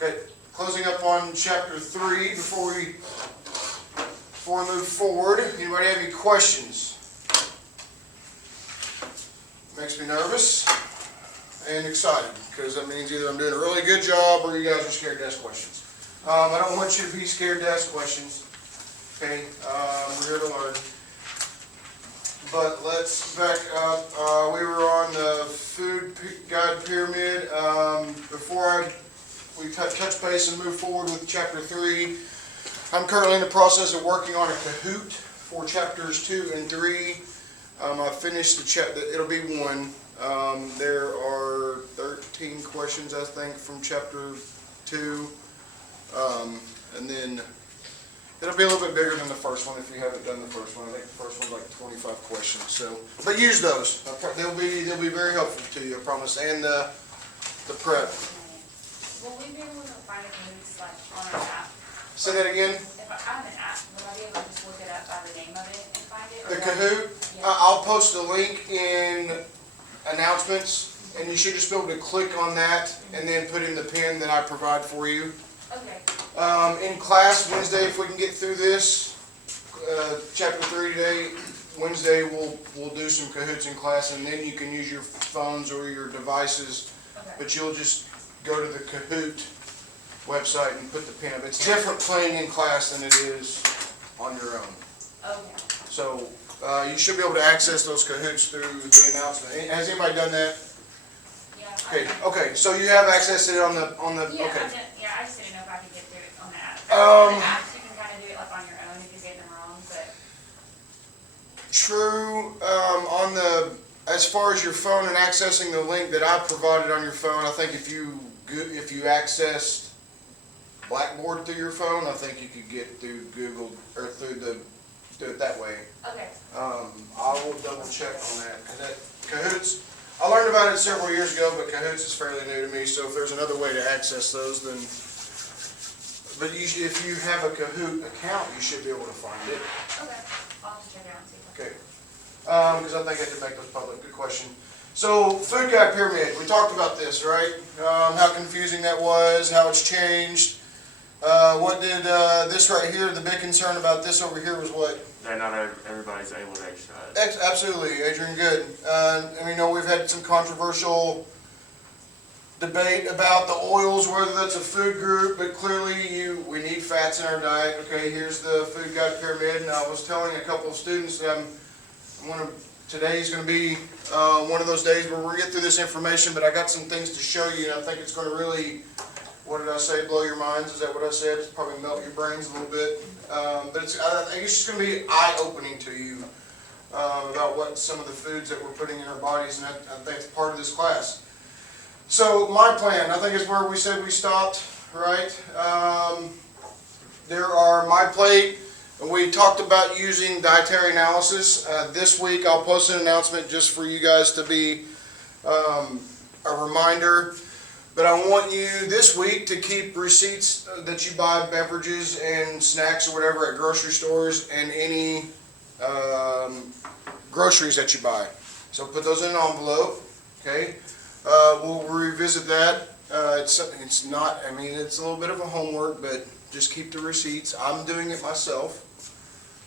Okay, closing up on chapter 3 before we move forward. Anybody have any questions? Makes me nervous and excited because that means either I'm doing a really good job or you guys are scared to ask questions. I don't want you to be scared to ask questions. Okay, we're here to learn. But let's back up. We were on the food guide pyramid. Before we touch base and move forward with chapter 3, I'm currently in the process of working on a Kahoot for chapters 2 and 3. I finished the chapter. It'll be 1. There are 13 questions, I think, from chapter 2, and then it'll be a little bit bigger than the first one if you haven't done the first one. I think the first one's like 25 questions. So, but use those. They'll be very helpful to you, I promise. And the prep. Will we be able to find a Kahoot like on our app? Say that again. If I have an app, will I be able to just look it up by the name of it and find it? The Or Kahoot. Yeah. I'll post a link in announcements, and you should just be able to click on that and then put in the pin that I provide for you. Okay. In class Wednesday, if we can get through this, chapter 3 today, Wednesday we'll do some Kahoots in class, and then you can use your phones or your devices, Okay. but you'll just go to the Kahoot website and put the pin up. It's different playing in class than it is on your own. Okay. So you should be able to access those Kahoots through the announcement. Has anybody done that? Yeah. Okay. So you have access to it on the Yeah. okay. I just didn't know if I could get through it on the app. Um, On the apps, you can kind of do it like on your own if you're getting them wrong, but. True. As far as your phone and accessing the link that I provided on your phone, I think if you accessed Blackboard through your phone, I think you could get through Google or do it that way. Okay. I will double check on that. And that Kahoots, I learned about it several years ago, but Kahoots is fairly new to me. So if there's another way to access those, then. But if you have a Kahoot account, you should be able to find it. Okay. I'll have to check it out and see. Okay. Because I think I did make those public. Good question. So, food guide pyramid. We talked about this, right? How confusing that was, how it's changed. What did this right here, the big concern about this over here was what? That not everybody's able to exercise. Absolutely, Adrian, good. And we know we've had some controversial debate about the oils, whether that's a food group, but clearly we need fats in our diet. Okay, here's the food guide pyramid, and I was telling a couple of students that today's going to be one of those days where we'll get through this information, but I got some things to show you, and I think it's going to really, what did I say, blow your minds? Is that what I said? It's probably melt your brains a little bit. But I think it's just going to be eye-opening to you about what some of the foods that we're putting in our bodies, and I think it's part of this class. So my plan, I think is where we said we stopped, right? There are my plate. We talked about using dietary analysis. This week I'll post an announcement just for you guys to be a reminder. But I want you this week to keep receipts that you buy beverages and snacks or whatever at grocery stores and any groceries that you buy. So put those in an envelope, okay? We'll revisit that. It's not, I mean, it's a little bit of a homework, but just keep the receipts. I'm doing it myself.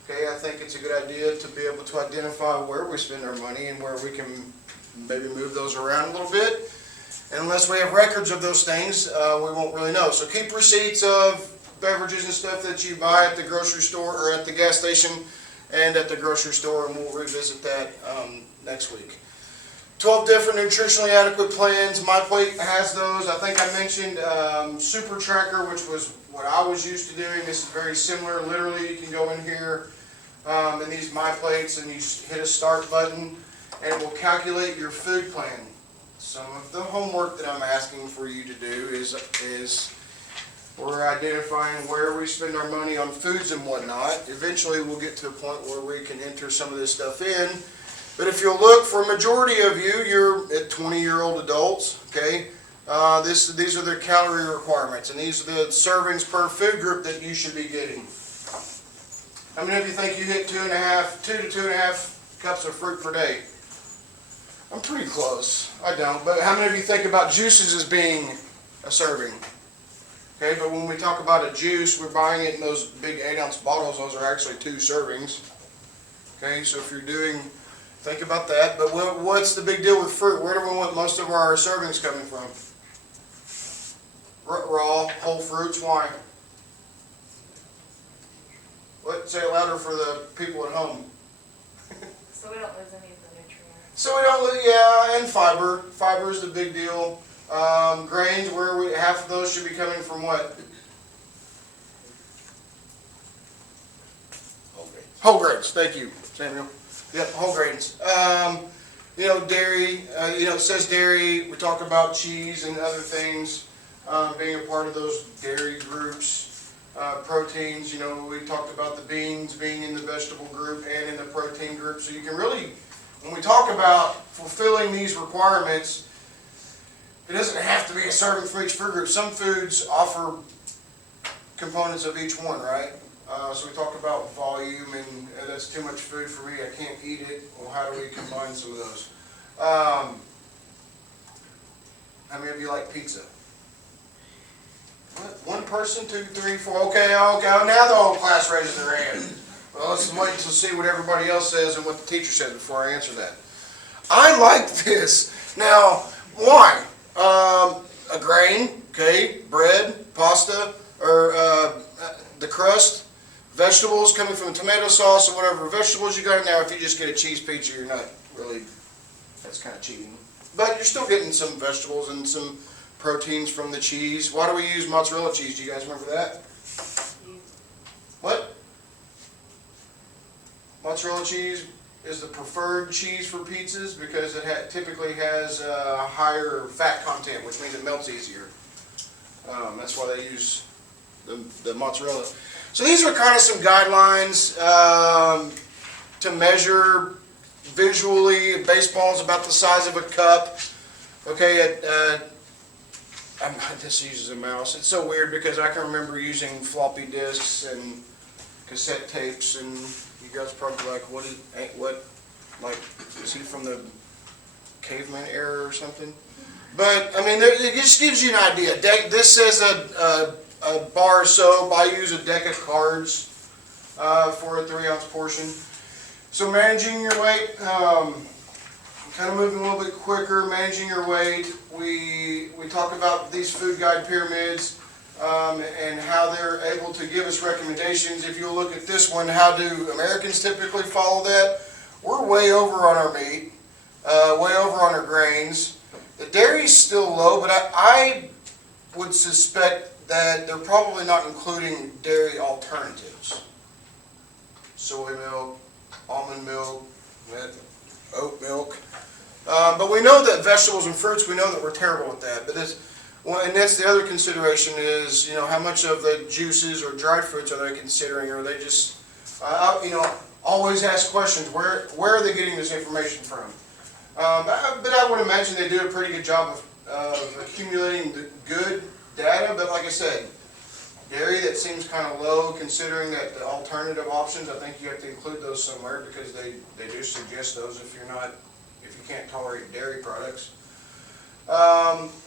Okay, I think it's a good idea to be able to identify where we spend our money and where we can maybe move those around a little bit. And unless we have records of those things, we won't really know. So keep receipts of beverages and stuff that you buy at the grocery store or at the gas station and at the grocery store, and we'll revisit that next week. 12 different nutritionally adequate plans. My plate has those. I think I mentioned Super Tracker, which was what I was used to doing. This is very similar. Literally, you can go in here in these My Plates and you hit a start button and it will calculate your food plan. Some of the homework that I'm asking for you to do is we're identifying where we spend our money on foods and whatnot. Eventually, we'll get to a point where we can enter some of this stuff in. But if you'll look, for a majority of you, you're at 20-year-old adults, okay? These are the calorie requirements, and these are the servings per food group that you should be getting. How many of you think you hit 2 to 2.5 cups of fruit per day? I'm pretty close. I don't. But how many of you think about juices as being a serving? Okay, but when we talk about a juice, we're buying it in those big 8-ounce bottles. Those are actually 2 servings. Okay, so if you're doing, think about that. But what's the big deal with fruit? Where do we want most of our servings coming from? Raw, whole fruits. Why? What? Say it louder for the people at home. So we don't lose any of the nutrients. So we don't lose, yeah, and fiber. Fiber is the big deal. Grains, half of those should be coming from what? Whole grains. Thank you, Samuel. Yep, whole grains. Dairy. It says dairy. We talk about cheese and other things being a part of those dairy groups. Proteins. We talked about the beans being in the vegetable group and in the protein group. So you can really, when we talk about fulfilling these requirements, it doesn't have to be a serving for each food group. Some foods offer components of each one, right? So we talk about volume, and that's too much food for me. I can't eat it. Well, how do we combine some of those? How many of you like pizza? What? 1 person, 2, 3, 4. Okay. Now the whole class raises their hand. Well, let's wait to see what everybody else says and what the teacher says before I answer that. I like this. Now, why? A grain, okay, bread, pasta, or the crust, vegetables coming from tomato sauce or whatever vegetables you got in there. If you just get a cheese pizza, you're not really, that's kind of cheating. But you're still getting some vegetables and some proteins from the cheese. Why do we use mozzarella cheese? Do you guys remember that? What? Mozzarella cheese is the preferred cheese for pizzas because it typically has a higher fat content, which means it melts easier. That's why they use the mozzarella. So these are kind of some guidelines to measure visually. Baseball is about the size of a cup. Okay, this uses a mouse. It's so weird because I can remember using floppy disks and cassette tapes, and you guys probably like, what, is he from the caveman era or something? But, I mean, it just gives you an idea. This says a bar of soap. I use a deck of cards for a 3-ounce portion. So managing your weight, kind of moving a little bit quicker, managing your weight. We talk about these food guide pyramids and how they're able to give us recommendations. If you look at this one, how do Americans typically follow that? We're way over on our meat, way over on our grains. The dairy's still low, but I would suspect that they're probably not including dairy alternatives. Soy milk, almond milk, oat milk. But we know that vegetables and fruits, we know that we're terrible with that. But and that's the other consideration is, how much of the juices or dried fruits are they considering? Or are they just, always ask questions. Where are they getting this information from? But I would imagine they do a pretty good job of accumulating the good data. But like I said, dairy, that seems kind of low considering that the alternative options, I think you have to include those somewhere because they do suggest those if you can't tolerate dairy products.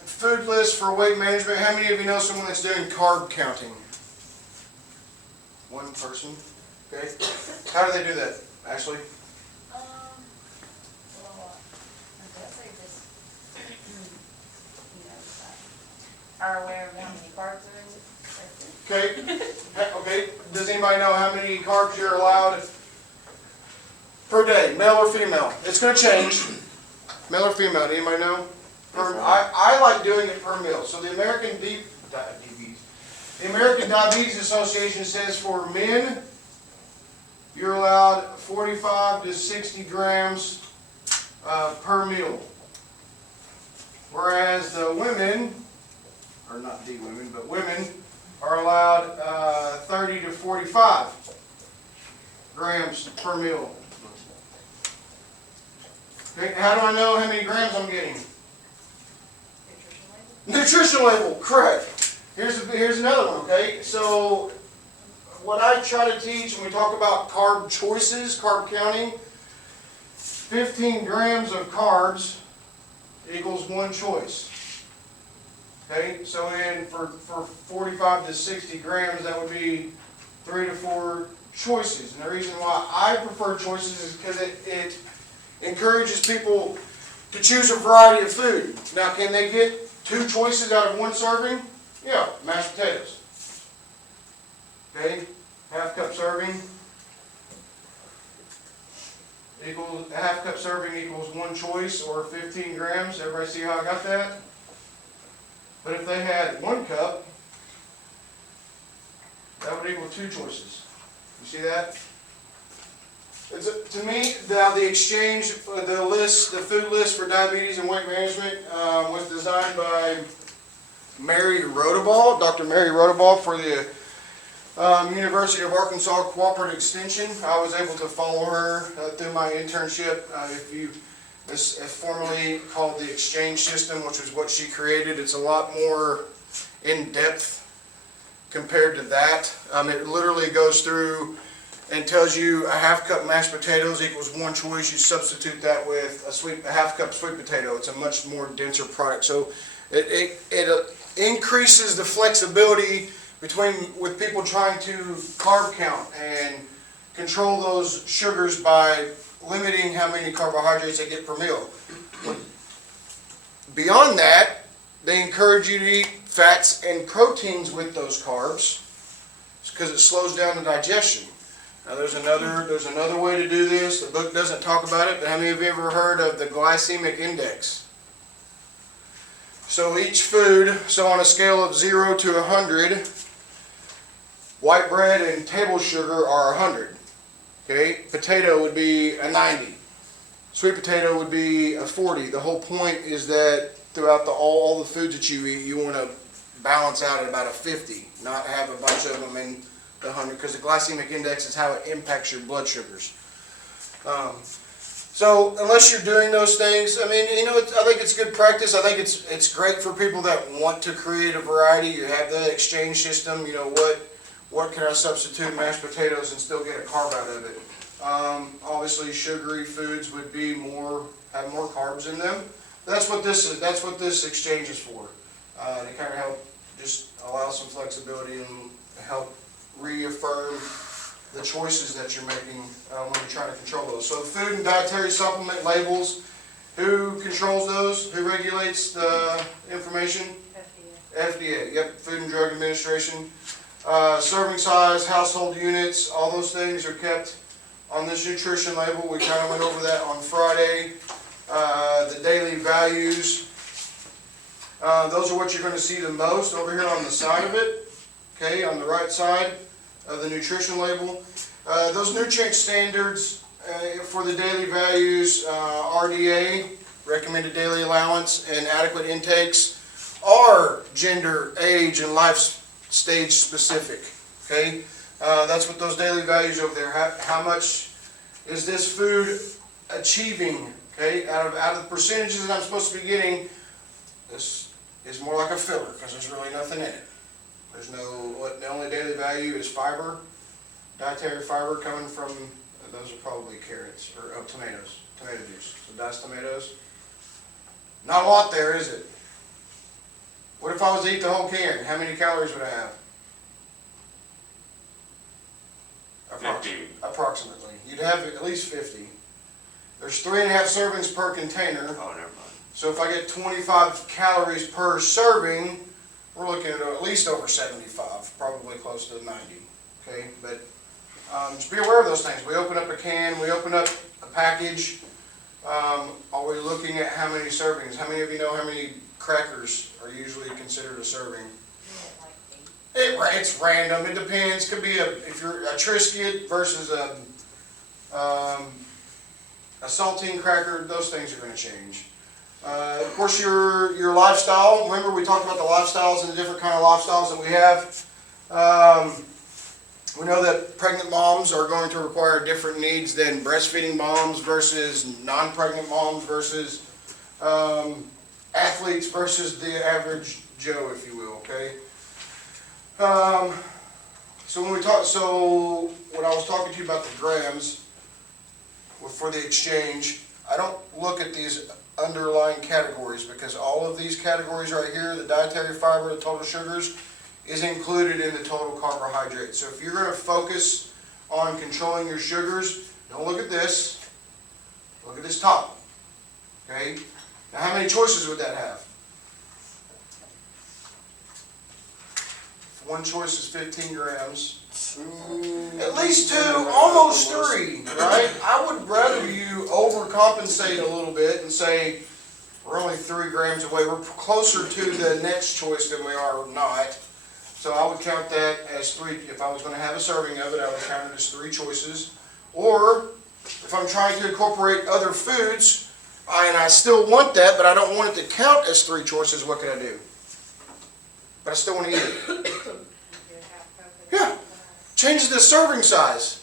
Food list for weight management. How many of you know someone that's doing carb counting? 1 person. Okay. How do they do that, Ashley? Are aware of how many carbs are in it. Okay. Okay. Does anybody know how many carbs you're allowed per day, male or female? It's going to change. Male or female? Anybody know? I like doing it per meal. So the American Diabetes Association says for men, you're allowed 45 to 60 grams per meal. Whereas the women, or not the women, but women are allowed 30 to 45 grams per meal. Okay, how do I know how many grams I'm getting? Nutrition label, correct. Here's another one, okay? So what I try to teach when we talk about carb choices, carb counting, 15 grams of carbs equals 1 choice. Okay, so for 45 to 60 grams, that would be 3 to 4 choices. And the reason why I prefer choices is because it encourages people to choose a variety of food. Now, can they get 2 choices out of 1 serving? Yeah, mashed potatoes. Okay, half cup serving equals, a half cup serving equals 1 choice or 15 grams. Everybody see how I got that? But if they had 1 cup, that would equal 2 choices. You see that? To me, now the exchange, the food list for diabetes and weight management was designed by Mary Rodabaugh, Dr. Mary Rodabaugh for the University of Arkansas Cooperative Extension. I was able to follow her through my internship. This is formerly called the exchange system, which is what she created. It's a lot more in-depth compared to that. It literally goes through and tells you a half cup mashed potatoes equals 1 choice. You substitute that with a half cup sweet potato. It's a much more denser product. So it increases the flexibility with people trying to carb count and control those sugars by limiting how many carbohydrates they get per meal. Beyond that, they encourage you to eat fats and proteins with those carbs because it slows down the digestion. Now there's another way to do this. The book doesn't talk about it, but how many of you ever heard of the glycemic index? So each food, so on a scale of 0 to 100, white bread and table sugar are 100. Okay, potato would be a 90. Sweet potato would be a 40. The whole point is that throughout all the foods that you eat, you want to balance out at about a 50, not have a bunch of them in the 100, because the glycemic index is how it impacts your blood sugars. So unless you're doing those things, I mean, I think it's good practice. I think it's great for people that want to create a variety. You have the exchange system. What can I substitute mashed potatoes and still get a carb out of it? Obviously, sugary foods would have more carbs in them. That's what this is. That's what this exchange is for. To kind of help just allow some flexibility and help reaffirm the choices that you're making when you're trying to control those. So food and dietary supplement labels, who controls those? Who regulates the information? FDA. Yep, Food and Drug Administration. Serving size, household units, all those things are kept on this nutrition label. We kind of went over that on Friday. The daily values. Those are what you're going to see the most over here on the side of it. Okay, on the right side of the nutrition label. Those nutrient standards for the daily values, RDA, recommended daily allowance, and adequate intakes are gender, age, and life stage specific. Okay, that's what those daily values over there. How much is this food achieving? Okay, out of the percentages that I'm supposed to be getting, this is more like a filler because there's really nothing in it. There's the only daily value is fiber, dietary fiber coming from, those are probably carrots or tomatoes, tomato juice. So diced tomatoes. Not a lot there, is it? What if I was to eat the whole can? How many calories would I have? 50. Approximately. You'd have at least 50. There's 3.5 servings per container. Oh, never mind. So if I get 25 calories per serving, we're looking at least over 75, probably close to 90. Okay, but just be aware of those things. We open up a can, we open up a package. Are we looking at how many servings? How many of you know how many crackers are usually considered a serving? It's random. It depends. Could be if you're a Triscuit versus a saltine cracker. Those things are going to change. Of course, your lifestyle. Remember, we talked about the lifestyles and the different kind of lifestyles that we have. We know that pregnant moms are going to require different needs than breastfeeding moms versus non-pregnant moms versus athletes versus the average Joe, if you will. Okay. So when I was talking to you about the grams for the exchange, I don't look at these underlying categories, because all of these categories right here, the dietary fiber, the total sugars, is included in the total carbohydrates. So if you're going to focus on controlling your sugars, don't look at this. Look at this top. Okay? Now how many choices would that have? One choice is 15 grams. At least 2, almost 3, right? I would rather you overcompensate a little bit and say, we're only 3 grams away. We're closer to the next choice than we are not. So I would count that as 3. If I was going to have a serving of it, I would count it as 3 choices. Or, if I'm trying to incorporate other foods, and I still want that, but I don't want it to count as 3 choices, what can I do? But I still want to eat it. Yeah. Change the serving size.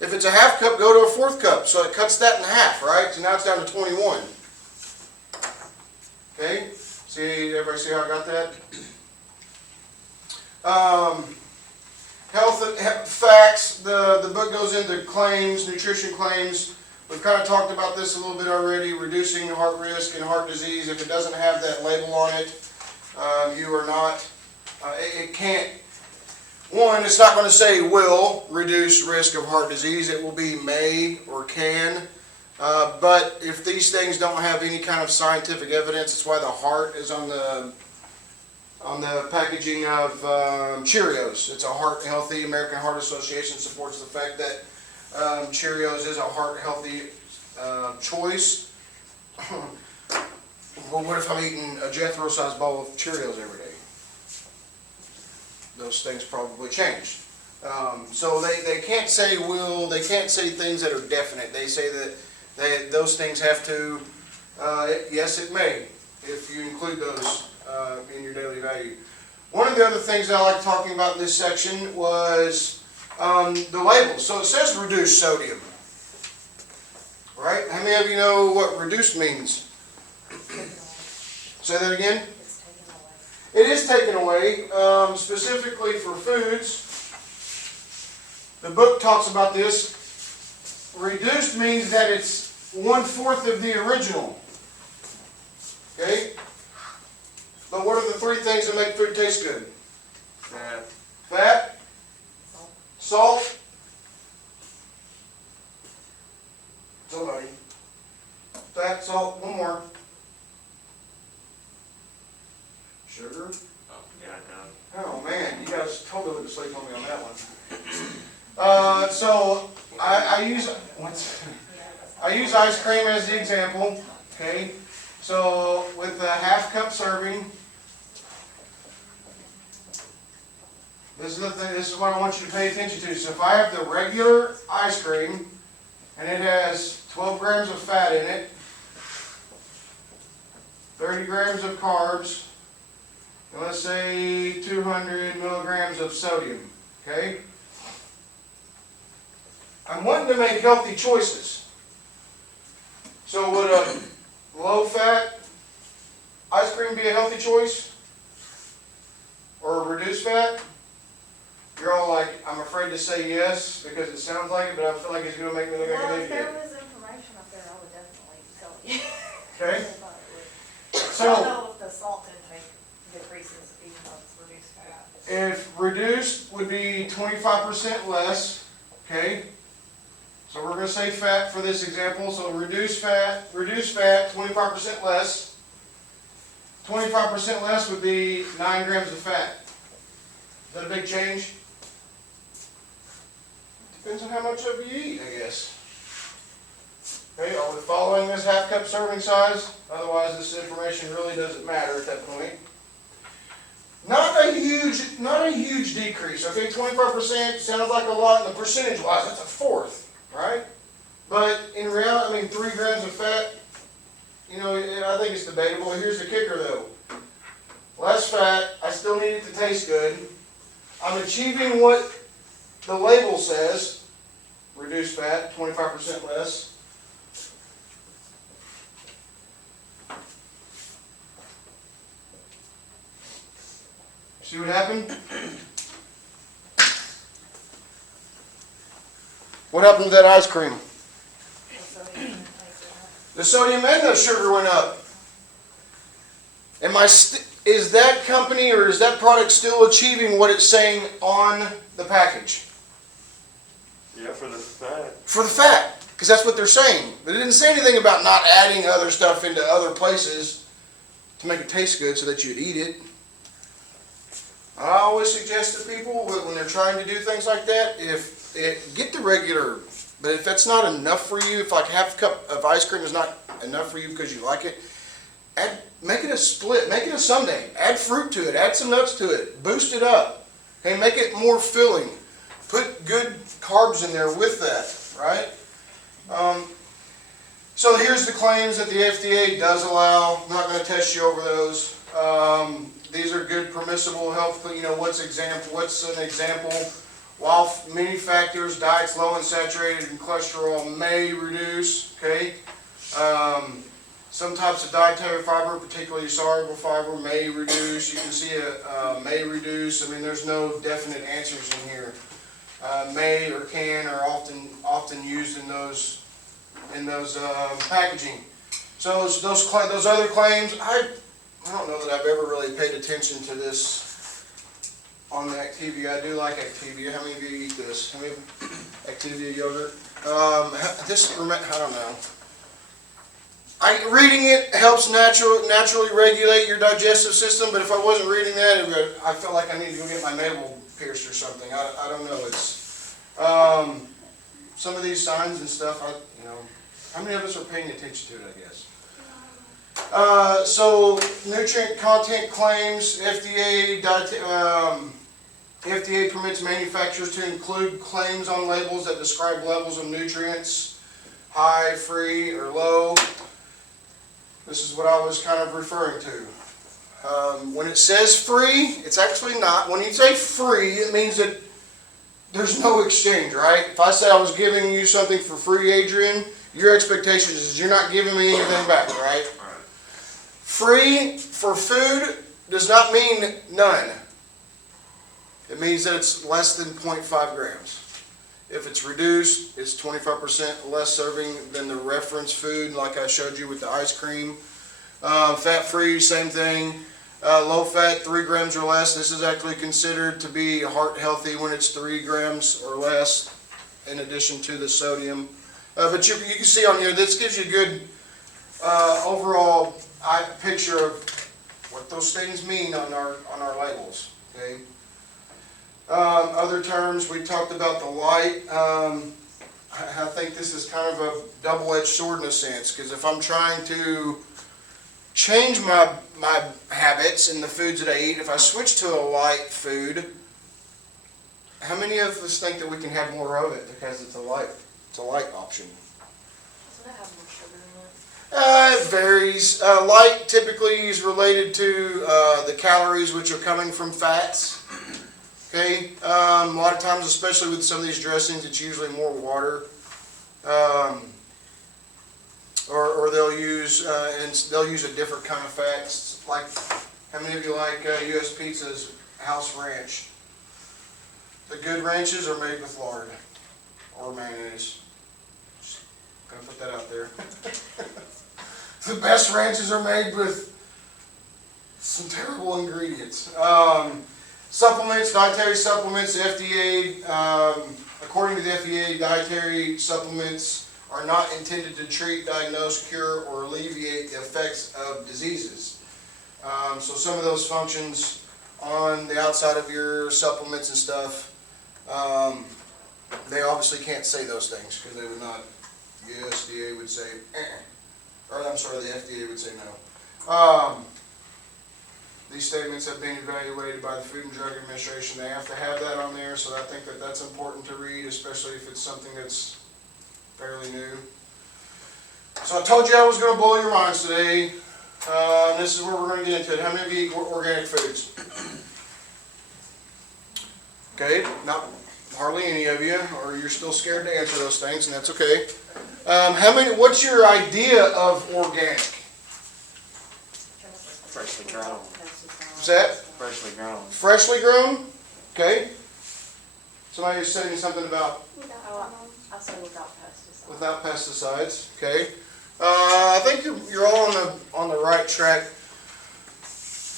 If it's a half cup, go to a 1/4 cup. So it cuts that in half, right? So now it's down to 21. Okay? See, everybody see how I got that? Health facts. The book goes into claims, nutrition claims. We've kind of talked about this a little bit already. Reducing heart risk and heart disease. If it doesn't have that label on it, you are not. It can't. One, it's not going to say will reduce risk of heart disease. It will be may or can. But if these things don't have any kind of scientific evidence, that's why the heart is on the packaging of Cheerios. It's a heart healthy. American Heart Association supports the fact that Cheerios is a heart healthy choice. Well, what if I'm eating a Jethro-sized bowl of Cheerios every day? Those things probably change. So they can't say will, they can't say things that are definite. They say that those things have to, yes it may, if you include those in your daily value. One of the other things that I like talking about in this section was the labels. So it says reduced sodium. Right? How many of you know what reduced means? Say that again? It is taken away, specifically for foods. The book talks about this. Reduced means that it's 1/4 of the original. Okay? But what are the 3 things that make food taste good? Fat. Fat, salt, somebody. Fat, salt, one more. Sugar. Oh, yeah, no. Oh man, you guys totally went to sleep on me on that one. So I use ice cream as the example. Okay, so with a 1/2 cup serving, this is the thing. This is what I want you to pay attention to. So if I have the regular ice cream and it has 12 grams of fat in it, 30 grams of carbs, and let's say 200 milligrams of sodium, okay? I'm wanting to make healthy choices. So would a low-fat ice cream be a healthy choice? Or a reduced fat? You're all like, I'm afraid to say yes because it sounds like it, but I feel like it's going to make me look like Well, an if there idiot. was information up there, I would definitely tell you. Okay? I thought it would. I So, don't know if the salt intake decreases even though it's reduced fat. if reduced would be 25% less, okay? So we're going to say fat for this example. So reduced fat, 25% less. 25% less would be 9 grams of fat. Is that a big change? Depends on how much of it you eat, I guess. Okay, are we following this 1/2 cup serving size? Otherwise, this information really doesn't matter at that point. Not a huge decrease. Okay, 25% sounds like a lot in the percentage-wise. That's a 1/4, right? But in reality, I mean, 3 grams of fat, you know, I think it's debatable. Here's the kicker, though. Less fat, I still need it to taste good. I'm achieving what the label says. Reduced fat, 25% less. See what happened? What happened to that ice cream? The sodium intake went up. The sodium and the sugar went up. Is that company or is that product still achieving what it's saying on the package? Yeah, for the fat. For the fat, because that's what they're saying. But it didn't say anything about not adding other stuff into other places to make it taste good so that you'd eat it. I always suggest to people when they're trying to do things like that, get the regular, but if that's not enough for you, if like half a cup of ice cream is not enough for you because you like it, make it a split, make it a sundae, add fruit to it, add some nuts to it, boost it up, okay, make it more filling. Put good carbs in there with that, right? So here's the claims that the FDA does allow. I'm not going to test you over those. These are good, permissible, health. What's an example? While many factors, diets low and saturated in cholesterol may reduce. Okay. Some types of dietary fiber, particularly soluble fiber, may reduce. You can see may reduce. I mean, there's no definite answers in here. May or can are often used in those packaging. So those other claims, I don't know that I've ever really paid attention to this on the Activia. I do like Activia. How many of you eat this? How many Activia yogurt? I don't know. Reading it helps naturally regulate your digestive system, but if I wasn't reading that, I felt like I needed to go get my navel pierced or something. I don't know. It's some of these signs and stuff. How many of us are paying attention to it? I guess. So nutrient content claims. FDA permits manufacturers to include claims on labels that describe levels of nutrients, high, free, or low. This is what I was kind of referring to. When it says free, it's actually not. When you say free, it means that there's no exchange, right? If I said I was giving you something for free, Adrian, your expectation is you're not giving me anything back, right? Free for food does not mean none. It means that it's less than 0.5 grams. If it's reduced, it's 25% less serving than the reference food, like I showed you with the ice cream. Fat-free, same thing. Low fat, 3 grams or less. This is actually considered to be heart healthy when it's 3 grams or less, in addition to the sodium. But you can see on here, this gives you a good overall picture of what those things mean on our labels. Okay. Other terms, we talked about the light. I think this is kind of a double-edged sword in a sense, because if I'm trying to change my habits in the foods that I eat, if I switch to a light food, how many of us think that we can have more of it because it's a light option? Doesn't it have more sugar in it? It varies. Light typically is related to the calories which are coming from fats. Okay, a lot of times, especially with some of these dressings, it's usually more water, or they'll use a different kind of fats. Like, how many of you like U.S. Pizza's House Ranch? The good ranches are made with lard or mayonnaise. Just gonna put that out there. The best ranches are made with some terrible ingredients. Supplements, dietary supplements, the FDA, according to the FDA, dietary supplements are not intended to treat, diagnose, cure, or alleviate the effects of diseases. So some of those functions on the outside of your supplements and stuff, they obviously can't say those things because they would not, the USDA would say, or I'm sorry, the FDA would say no. These statements have been evaluated by the Food and Drug Administration. They have to have that on there, so I think that that's important to read, especially if it's something that's fairly new. So I told you I was going to blow your minds today. This is where we're going to get into it. How many of you eat organic foods? Okay, not hardly any of you, or you're still scared to answer those things, and that's okay. What's your idea of organic? Freshly grown. What's that? Freshly grown. Freshly grown? Okay. Somebody was saying something about I'll say without pesticides. without pesticides. Okay. I think you're all on the right track.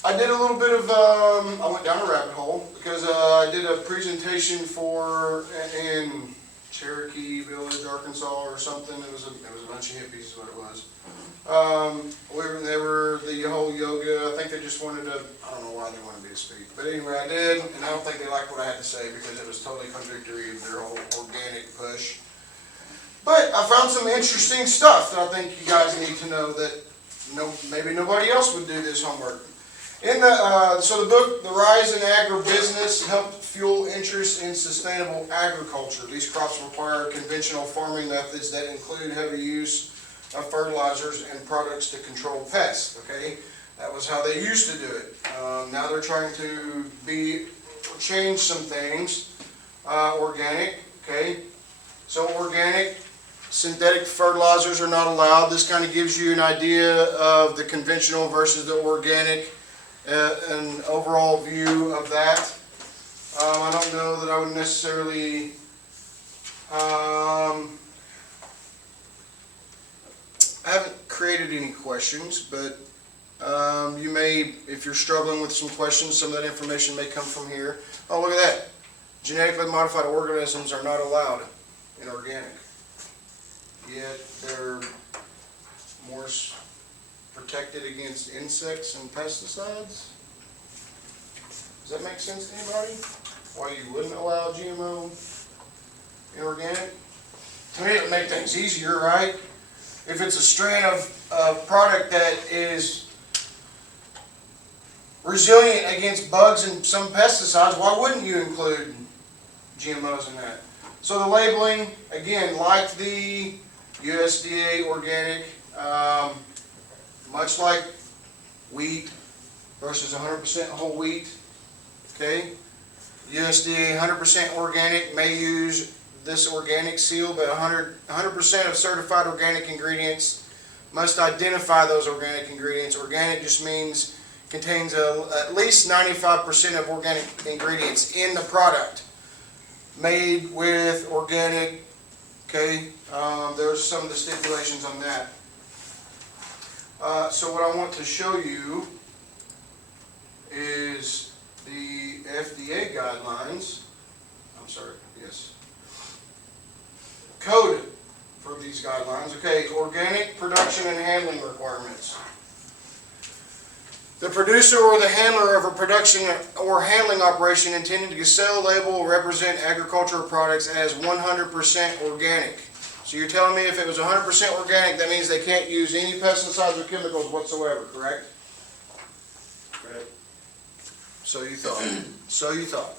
I did a little bit of, I went down a rabbit hole because I did a presentation in Cherokee Village, Arkansas or something. It was a bunch of hippies is what it was. They were the whole yoga. I think they just wanted to, I don't know why they wanted me to speak. But anyway, I did, and I don't think they liked what I had to say because it was totally contradictory of their whole organic push. But I found some interesting stuff that I think you guys need to know that maybe nobody else would do this homework. So the book, The Rise in Agribusiness, helped fuel interest in sustainable agriculture. These crops require conventional farming methods that include heavy use of fertilizers and products to control pests. Okay, that was how they used to do it. Now they're trying to change some things. Organic. Okay, so organic. Synthetic fertilizers are not allowed. This kind of gives you an idea of the conventional versus the organic, an overall view of that. I don't know that I would necessarily I haven't created any questions, but you may, if you're struggling with some questions, some of that information may come from here. Oh, look at that. Genetically modified organisms are not allowed in organic. Yet they're more protected against insects and pesticides? Does that make sense to anybody? Why you wouldn't allow GMO in organic? To me, it would make things easier, right? If it's a strain of product that is resilient against bugs and some pesticides, why wouldn't you include GMOs in that? So the labeling, again, like the USDA organic, much like wheat versus 100% whole wheat, okay? USDA 100% organic may use this organic seal, but 100% of certified organic ingredients must identify those organic ingredients. Organic just means contains at least 95% of organic ingredients in the product. Made with organic, okay? There's some of the stipulations on that. So what I want to show you is the FDA guidelines. I'm sorry, yes. Code for these guidelines. Okay, organic production and handling requirements. The producer or the handler of a production or handling operation intending to sell, label, or represent agricultural products as 100% organic. So you're telling me if it was 100% organic, that means they can't use any pesticides or chemicals whatsoever, correct? Correct. So you thought. So you thought.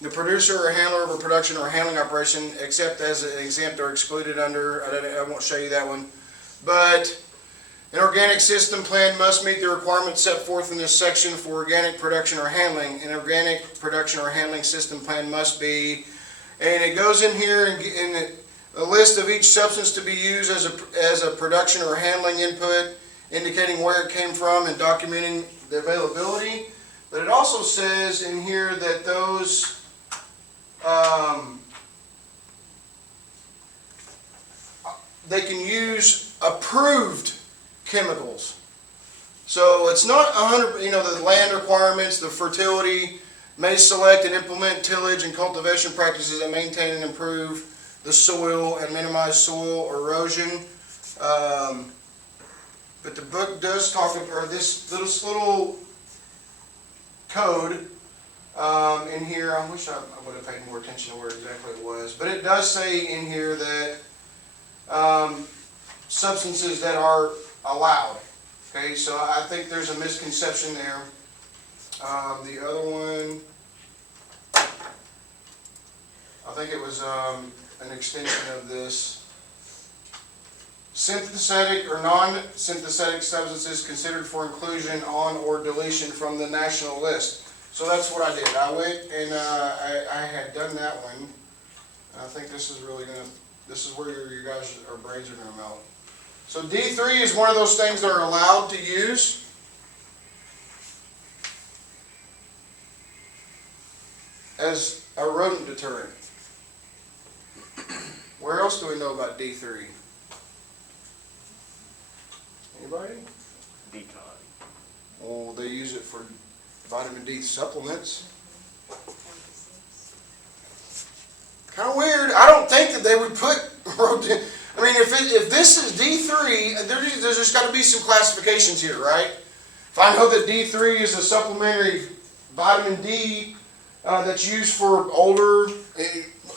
The producer or handler of a production or handling operation, except as an exempt or excluded under, I won't show you that one, but an organic system plan must meet the requirements set forth in this section for organic production or handling. An organic production or handling system plan must be, and it goes in here in a list of each substance to be used as a production or handling input, indicating where it came from and documenting the availability. But it also says in here that those they can use approved chemicals. So it's not 100, the land requirements, the fertility, may select and implement tillage and cultivation practices that maintain and improve the soil and minimize soil erosion. But the book does talk about, or this little code in here, I wish I would have paid more attention to where exactly it was, but it does say in here that substances that are allowed. Okay, so I think there's a misconception there. The other one, I think it was an extension of this. Synthetic or non-synthetic substances considered for inclusion on or deletion from the national list. So that's what I did. I went and I had done that one. I think this is really this is where your guys' brains are gonna melt. So D3 is one of those things that are allowed to use. As a rodent deterrent. Where else do we know about D3? Anybody? Decon. Well, they use it for vitamin D supplements. Kind of weird. I don't think that they would put, I mean, if this is D3, there's just got to be some classifications here, right? If I know that D3 is a supplementary vitamin D that's used for older,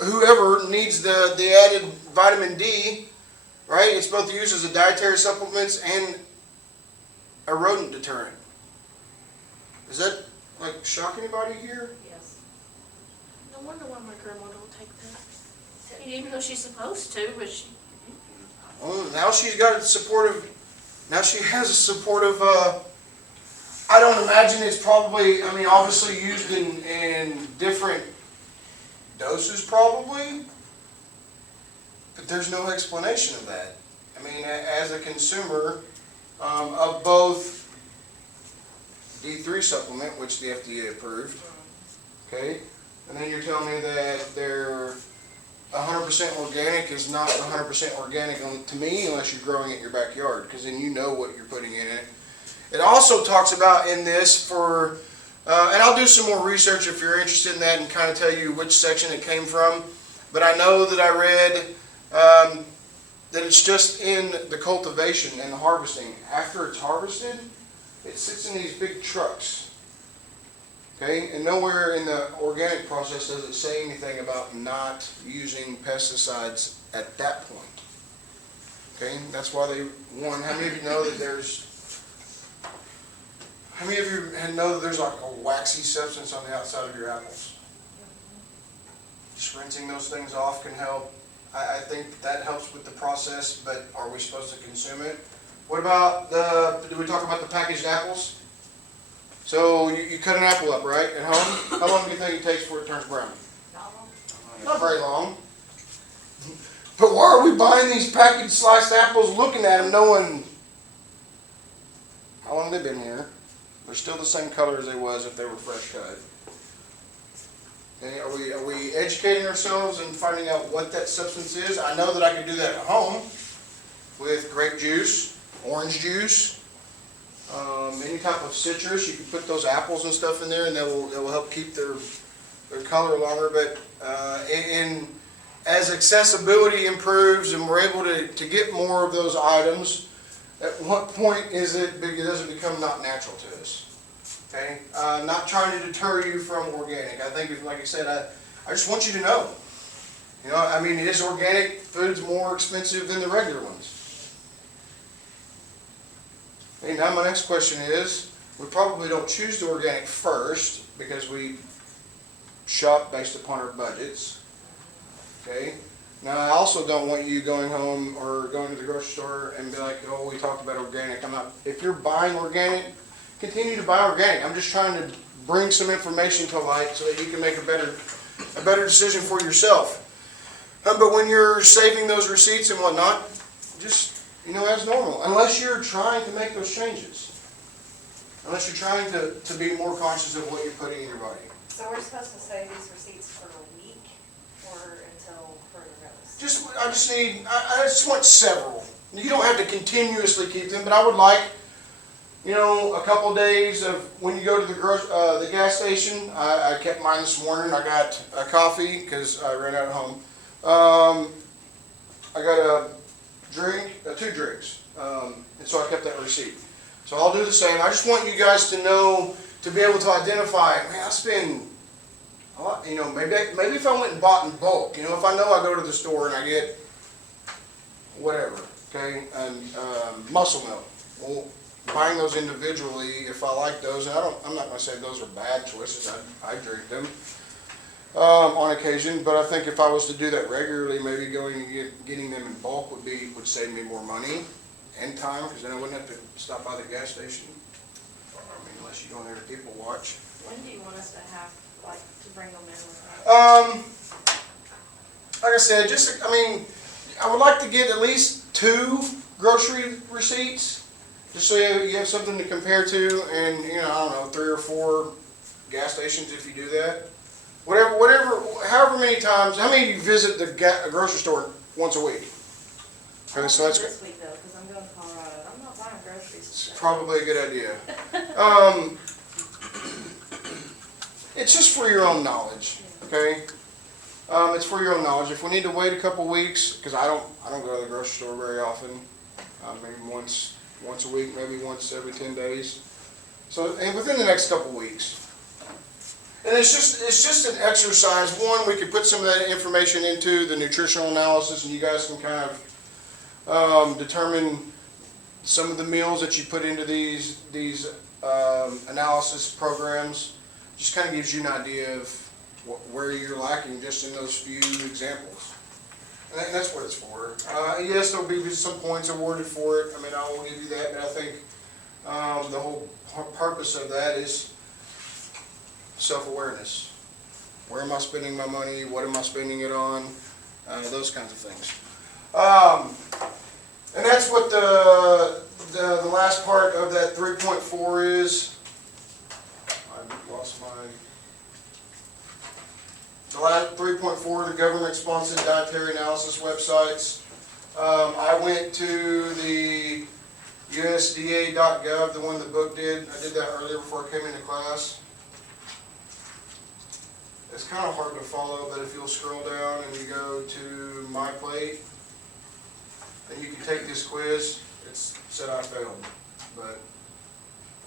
whoever needs the added vitamin D, right? It's both used as a dietary supplements and a rodent deterrent. Does that like shock anybody here? Yes. No wonder why my grandma don't take that. Even though she's supposed to, but she. Well, now she's got a supportive. Now she has a supportive. I don't imagine it's probably. I mean, obviously used in different doses, probably. But there's no explanation of that. I mean, as a consumer of both D3 supplement, which the FDA approved, okay, and then you're telling me that they're 100% organic is not 100% organic to me unless you're growing it in your backyard, because then you know what you're putting in it. It also talks about in this for, and I'll do some more research if you're interested in that and kind of tell you which section it came from, but I know that I read that it's just in the cultivation and the harvesting. After it's harvested, it sits in these big trucks. Okay, and nowhere in the organic process does it say anything about not using pesticides at that point. Okay, that's why how many of you know that how many of you know that there's like a waxy substance on the outside of your apples? Just rinsing those things off can help. I think that helps with the process, but are we supposed to consume it? What about did we talk about the packaged apples? So you cut an apple up, right, at home? How long do you think it takes before it turns brown? Not very long. But why are we buying these packaged sliced apples, looking at them, knowing how long they've been here? They're still the same color as they was if they were fresh cut. Okay, are we educating ourselves and finding out what that substance is? I know that I can do that at home with grape juice, orange juice, any type of citrus. You can put those apples and stuff in there, and that will help keep their color longer. But as accessibility improves and we're able to get more of those items, at what point does it become not natural to us? Okay, not trying to deter you from organic. I think, like I said, I just want you to know. You know, I mean, is organic foods more expensive than the regular ones? Okay, now my next question is, we probably don't choose the organic first because we shop based upon our budgets. Okay. Now I also don't want you going home or going to the grocery store and be like, oh, we talked about organic. If you're buying organic, continue to buy organic. I'm just trying to bring some information to light so that you can make a better decision for yourself. But when you're saving those receipts and whatnot, just, as normal. Unless you're trying to make those changes. Unless you're trying to be more conscious of what you're putting in your body. So we're supposed to save these receipts for a week or until further notice? I just want several. You don't have to continuously keep them, but I would like, a couple of days of when you go to the gas station. I kept mine this morning. I got a coffee because I ran out at home. I got a drink, 2 drinks, and so I kept that receipt. So I'll do the same. I just want you guys to know, to be able to identify, man, I spend a lot, maybe if I went and bought in bulk, if I know I go to the store and I get whatever, okay, and muscle milk. Well, buying those individually, if I like those, and I'm not going to say those are bad choices. I drink them on occasion, but I think if I was to do that regularly, maybe going and getting them in bulk would save me more money and time, because then I wouldn't have to stop by the gas station. Unless you go in there to people watch. When do you want us to have, to bring them in with us? Like I said, I would like to get at least 2 grocery receipts, just so you have something to compare to, and I don't know, 3 or 4 gas stations if you do that. However many times. How many of you visit the grocery store once a week. Okay, so that's good. This week though, because I'm going to Colorado. I'm not buying groceries. It's today. probably a good idea. It's just for your own knowledge, okay? It's for your own knowledge. If we need to wait a couple weeks, because I don't go to the grocery store very often. Maybe once a week, maybe once every 10 days. So, and within the next couple weeks. And it's just an exercise. One, we could put some of that information into the nutritional analysis, and you guys can kind of determine some of the meals that you put into these analysis programs. Just kind of gives you an idea of where you're lacking just in those few examples. And that's what it's for. Yes, there'll be some points awarded for it. I mean, I will give you that, but I think the whole purpose of that is self-awareness. Where am I spending my money? What am I spending it on? Those kinds of things. And that's what the last part of that 3.4 is. I lost my... The last 3.4, the government-sponsored dietary analysis websites. I went to the USDA.gov, the one the book did. I did that earlier before I came into class. It's kind of hard to follow, but if you'll scroll down and you go to My Plate, then you can take this quiz. It said I failed, but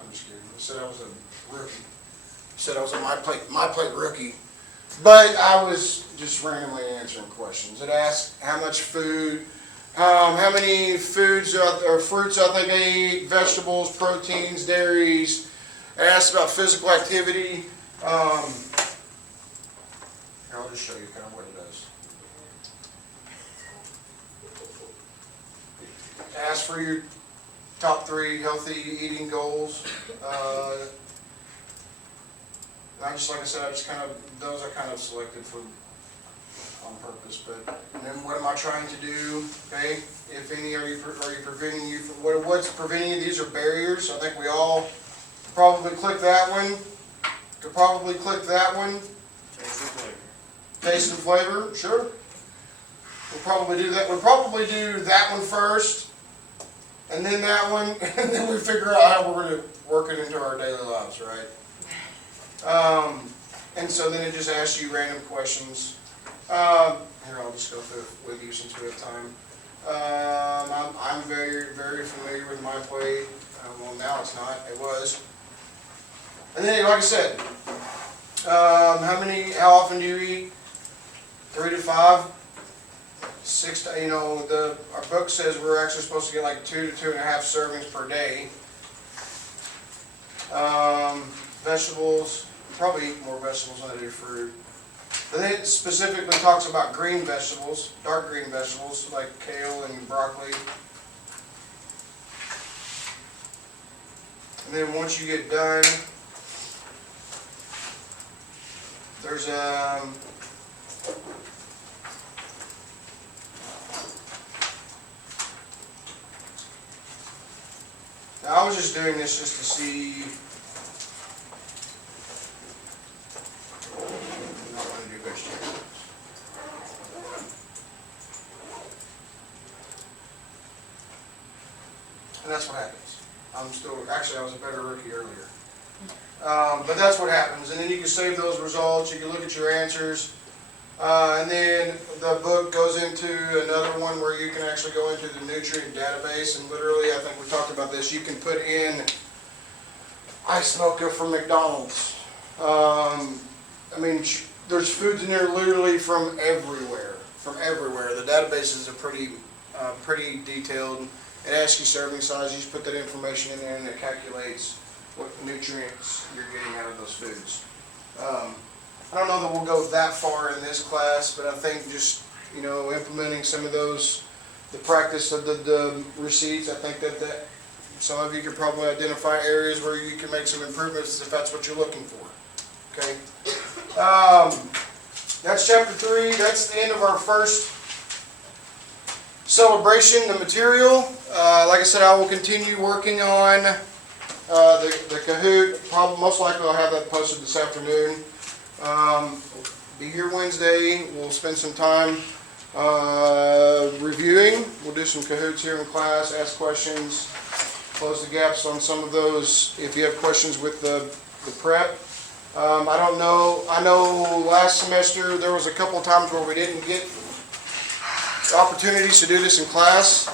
I'm just kidding. It said I was a rookie. It said I was a My Plate rookie. But I was just randomly answering questions. It asked how much food, how many foods or fruits I think I eat, vegetables, proteins, dairies. It asked about physical activity. Here, I'll just show you kind of what it does. It asks for your top 3 healthy eating goals. I just, like I said, those are kind of selected for on purpose. But and then what am I trying to do? Okay, if any, are you preventing you from what's preventing you? These are barriers. I think we all probably click that one. Could probably click that one. Taste and flavor, sure. We'll probably do that. We'll probably do that one first, and then that one, and then we figure out how we're going to work it into our daily lives, right? And so then it just asks you random questions. Here, I'll just go through it with you since we have time. I'm very, very familiar with My Plate. Well, now it's not. It was. And then, like I said, how often do you eat? 3 to 5, 6 to, our book says we're actually supposed to get like 2 to 2.5 servings per day. Vegetables, probably eat more vegetables than I do fruit. But then it specifically talks about green vegetables, dark green vegetables like kale and broccoli. And then once you get done, there's now I was just doing this just to see. I'm not going to do vegetables. And that's what happens. I was a better rookie earlier. But that's what happens. And then you can save those results. You can look at your answers. And then the book goes into another one where you can actually go into the nutrient database. And literally, I think we talked about this, you can put in ice mocha from McDonald's. I mean, there's foods in there literally from everywhere. From everywhere. The database is pretty detailed. It asks you serving size. You just put that information in there and it calculates what nutrients you're getting out of those foods. I don't know that we'll go that far in this class, but I think just, implementing some of those, the practice of the receipts, I think that some of you could probably identify areas where you can make some improvements if that's what you're looking for. Okay? That's chapter 3. That's the end of our first celebration, the material. Like I said, I will continue working on the Kahoot. Most likely I'll have that posted this afternoon. Be here Wednesday. We'll spend some time Reviewing, we'll do some Kahoots here in class, ask questions, close the gaps on some of those. If you have questions with the prep. I don't know, I know last semester there was a couple of times where we didn't get opportunities to do this in class.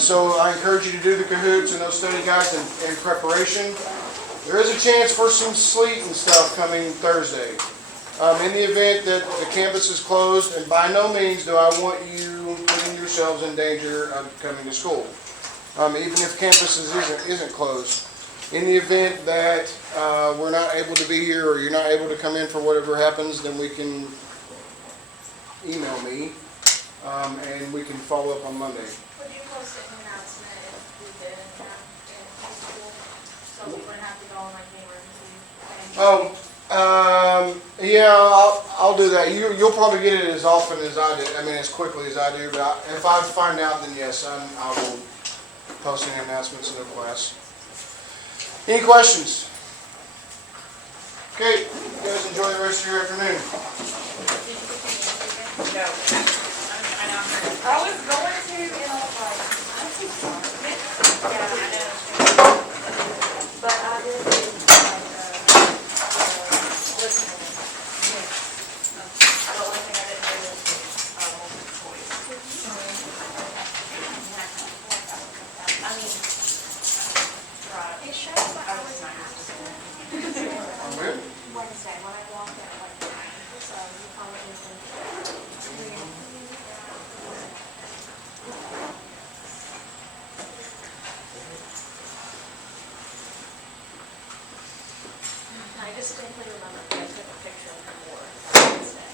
So I encourage you to do the Kahoots and those study guides in preparation. There is a chance for some sleet and stuff coming Thursday. In the event that the campus is closed, and by no means do I want you putting yourselves in danger of coming to school, even if campus isn't closed. In the event that we're not able to be here or you're not able to come in for whatever happens, then we can email me and we can follow up on Monday. Would you post an announcement if we did in high school? So we wouldn't have to go on like the emergency thing? Yeah, I'll do that. You'll probably get it as often as I do. I mean, as quickly as I do. But if I find out, then yes, I will post any announcements in the class. Any questions? Okay, you guys enjoy the rest of your afternoon. No. I was going to, and I was like, I'm too sorry. Yeah, I know. But I did do listening. The only thing I didn't do was multiple choice. I mean, right. It shows what I I was was not at I'm good. Wednesday when I walked in at like 9. So you probably I distinctly remember that I took a picture of her more on Wednesday.